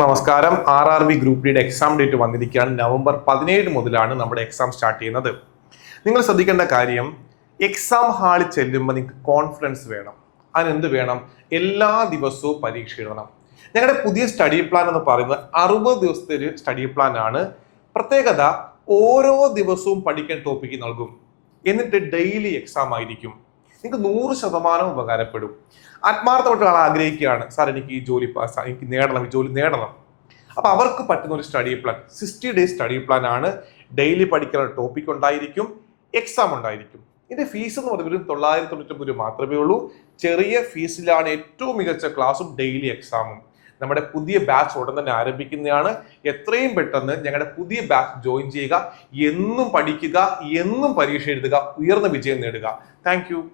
നമസ്കാരം. R R B group ഡിയുടെ exam date വന്നിരിക്കുകയാണ്. നവംബർ പതിനേഴ് മുതലാണ് നമ്മുടെ എക്സാം സ്റ്റാർട്ട് ചെയ്യുന്നത്. നിങ്ങൾ ശ്രദ്ധിക്കേണ്ട കാര്യം എക്സാം ഹാളിൽ ചെല്ലുമ്പോൾ നിങ്ങൾക്ക് കോൺഫിഡൻസ് വേണം. അതിനെന്ത് വേണം? എല്ലാ ദിവസവും പരീക്ഷ എഴുതണം. ഞങ്ങളുടെ പുതിയ സ്റ്റഡി പ്ലാൻ എന്ന് പറയുന്നത് അറുപത് ദിവസത്തെ ഒരു സ്റ്റഡി പ്ലാൻ ആണ്. പ്രത്യേകത ഓരോ ദിവസവും പഠിക്കാൻ ടോപ്പിക്ക് നൽകും. എന്നിട്ട് ഡെയിലി എക്സാം ആയിരിക്കും. നിങ്ങൾക്ക് നൂറ് ശതമാനം ഉപകാരപ്പെടും. ആത്മാർത്ഥമായിട്ട് ആൾ ആഗ്രഹിക്കുകയാണ്. സാർ എനിക്ക് ഈ ജോലി എനിക്ക് നേടണം ഈ ജോലി നേടണം. അപ്പൊ അവർക്ക് പറ്റുന്ന ഒരു study plan sixty days study plan ആണ്. ഡെയിലി പഠിക്കുന്ന ടോപ്പിക് ഉണ്ടായിരിക്കും എക്സാം ഉണ്ടായിരിക്കും. ഇതിന്റെ ഫീസ് എന്ന് പറയുന്നത് വെറും തൊള്ളായിരത്തി തൊണ്ണൂറ്റൊമ്പത് രൂപ മാത്രമേ ഉള്ളൂ. ചെറിയ ഫീസിലാണ് ഏറ്റവും മികച്ച ക്ലാസ്സും ഡെയിലി എക്സാമും. നമ്മുടെ പുതിയ ബാച്ച് ഉടൻ തന്നെ ആരംഭിക്കുന്നതാണ്. എത്രയും പെട്ടെന്ന് ഞങ്ങളുടെ പുതിയ ബാച്ച് ജോയിൻ ചെയ്യുക എന്നും പഠിക്കുക എന്നും പരീക്ഷ എഴുതുക ഉയർന്ന വിജയം നേടുക. താങ്ക്